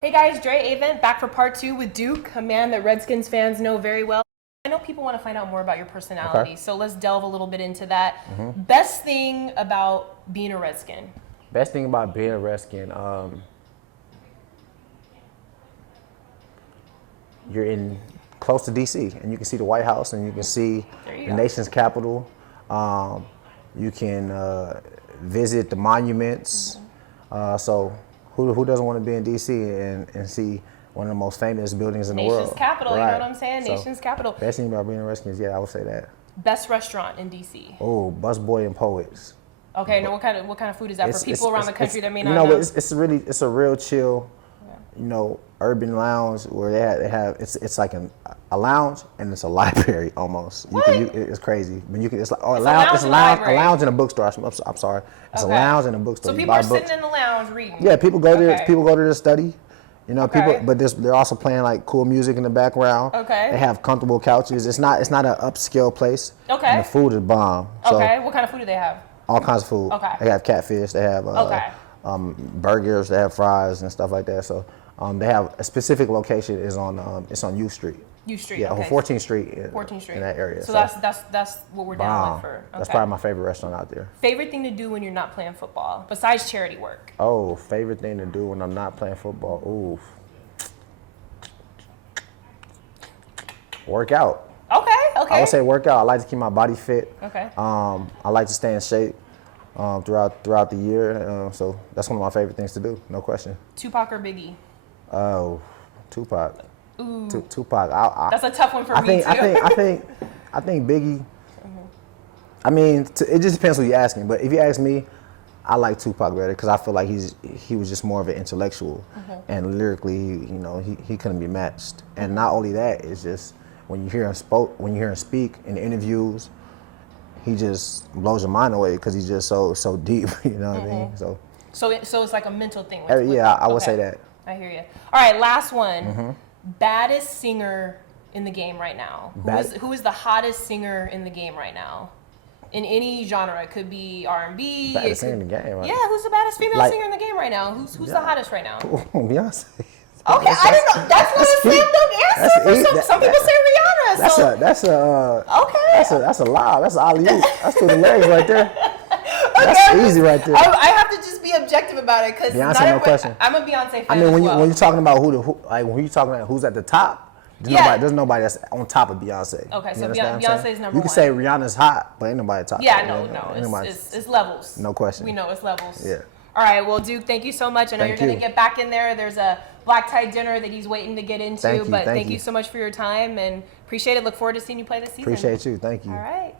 Hey guys, Dre Avent back for part 2 with Duke, a man that Redskins fans know very well. I know people want to find out more about your personality, so let's delve a little bit into that. Best thing about being a Redskin? Best thing about being a Redskin, you're in close to DC, and you can see the White House, and you can see the nation's capital. You can visit the monuments. So who doesn't want to be in DC and see one of the most famous buildings in the world? Nation's capital, right. You know what I'm saying? So, Nation's capital. Best thing about being a Redskins, yeah, I would say that. Best restaurant in DC? Oh, Busboy and Poets. Okay, now what kind of food is that for people around the country that may not know? know? It's a real chill, urban lounge where they have it's like a lounge and it's a library almost. It's crazy, but it's like a lounge and a bookstore. I'm sorry, it's a lounge and a bookstore. So people are sitting in the lounge reading. Yeah, people go there. People go there to study. Okay. But they're also playing like cool music in the background. Okay. They have comfortable couches. It's not an upscale place. Okay. And the food is bomb. Okay. What kind of food do they have? All kinds of food. Okay. They have catfish. They have burgers. They have fries and stuff like that. So they have a specific location is on it's on U Street. U Street. Yeah, okay. 14th Street. 14th Street In that area. So that's what we're down with for. Okay. That's probably my favorite restaurant out there. Favorite thing to do when you're not playing football besides charity work? Oh, favorite thing to do when I'm not playing football. Ooh. Work out. Okay. I would say work out. I like to keep my body fit. Okay. I like to stay in shape throughout the year. So that's one of my favorite things to do. No question. Tupac or Biggie? Oh, Tupac. Ooh. Tupac. That's a tough one for me too. I think Biggie. I mean, it just depends who you're asking. But if you ask me, I like Tupac better because I feel like he was just more of an intellectual, and lyrically, he couldn't be matched. And not only that, it's just when you hear him speak in interviews, he just blows your mind away because he's just so deep. You know what I mean? So it's like a mental thing. Yeah, I would say that. I hear you. All right, last one. Baddest singer in the game right now. Who is the hottest singer in the game right now? In any genre, it could be R&B. Baddest singer in the game, right? Yeah, who's the baddest female singer in the game right now? Who's the hottest right now? Beyonce. Okay, I didn't know. That's not a slam dunk answer. Some people say Rihanna. That's a lie. That's an alley-oop. That's through the legs right there. That's easy right there. I have to just be objective about it because Beyonce, no question. I'm a Beyonce fan. I mean, when you're talking about when you're talking about who's at the top, there's nobody that's on top of Beyonce. Okay, so Beyonce's number one. You can say Rihanna's hot, but ain't nobody top. Yeah, no, it's levels. No question. We know it's levels. Yeah. All right, well, Duke, thank you so much. I know you're going to get back in there. There's a black tie dinner that he's waiting to get into. Thank you so much for your time and appreciate it. Look forward to seeing you play this season. Appreciate you. Thank you. All right.